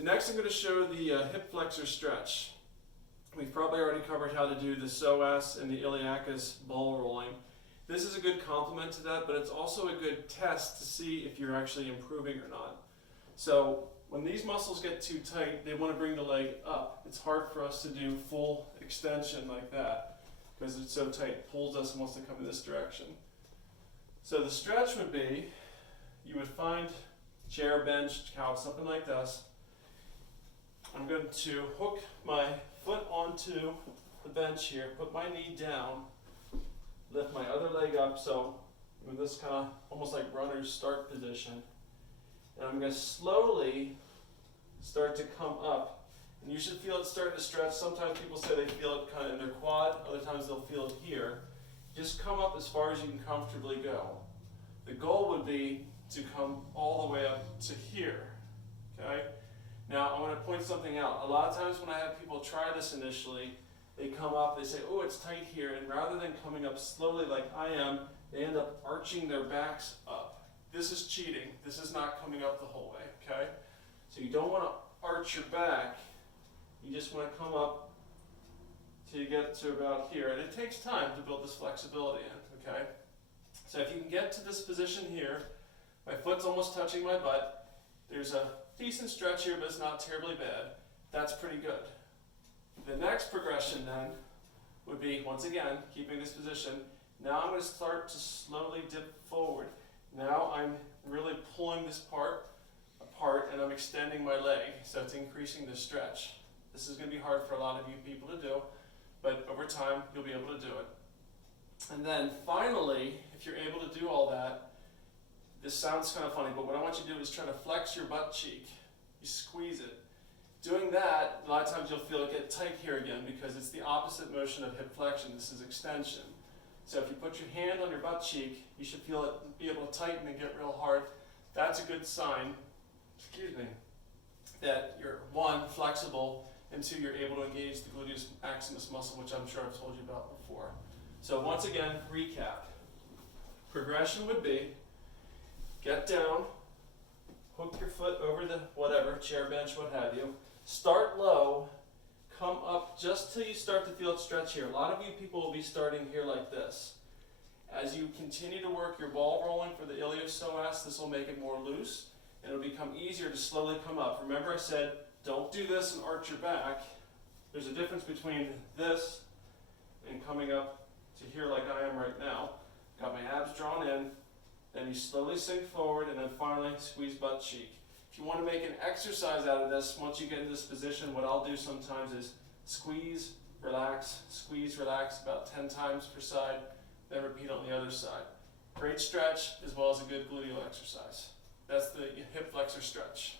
So next I'm going to show the hip flexor stretch. We've probably already covered how to do the psoas and the iliacus ball rolling. This is a good complement to that, but it's also a good test to see if you're actually improving or not. So when these muscles get too tight, they want to bring the leg up. It's hard for us to do full extension like that because it's so tight, it pulls us and wants to come in this direction. So the stretch would be, you would find chair, bench, couch, something like this. I'm going to hook my foot onto the bench here, put my knee down, lift my other leg up, so I'm in this kind of almost like runner's start position. And I'm going to slowly start to come up. And you should feel it starting to stretch. Sometimes people say they feel it kind of in their quad, other times they'll feel it here. Just come up as far as you can comfortably go. The goal would be to come all the way up to here, okay? Now, I want to point something out. A lot of times when I have people try this initially, they come up, they say, oh, it's tight here, and rather than coming up slowly like I am, they end up arching their backs up. This is cheating. This is not coming up the whole way, okay? So you don't want to arch your back. You just want to come up till you get to about here, and it takes time to build this flexibility in, okay? So if you can get to this position here, my foot's almost touching my butt, there's a decent stretch here, but it's not terribly bad. That's pretty good. The next progression then would be, once again, keeping this position. Now I'm going to start to slowly dip forward. Now I'm really pulling this part apart and I'm extending my leg, so it's increasing the stretch. This is going to be hard for a lot of you people to do, but over time you'll be able to do it. And then finally, if you're able to do all that, this sounds kind of funny, but what I want you to do is try to flex your butt cheek. You squeeze it. Doing that, a lot of times you'll feel it get tight here again because it's the opposite motion of hip flexion. This is extension. So if you put your hand on your butt cheek, you should feel it be able to tighten and get real hard. That's a good sign, that you're, one, flexible, and two, you're able to engage the gluteus maximus muscle, which I'm sure I've told you about before. So once again, recap. Progression would be, get down, hook your foot over the whatever, chair, bench, what have you. Start low, come up just till you start to feel it stretch here. A lot of you people will be starting here like this. As you continue to work your ball rolling for the iliopsoas, this will make it more loose, and it'll become easier to slowly come up. Remember I said, don't do this and arch your back. There's a difference between this and coming up to here like I am right now. Got my abs drawn in, then you slowly sink forward, and then finally squeeze butt cheek. If you want to make an exercise out of this, once you get into this position, what I'll do sometimes is squeeze, relax, about 10 times per side, then repeat on the other side. Great stretch as well as a good gluteal exercise. That's the hip flexor stretch.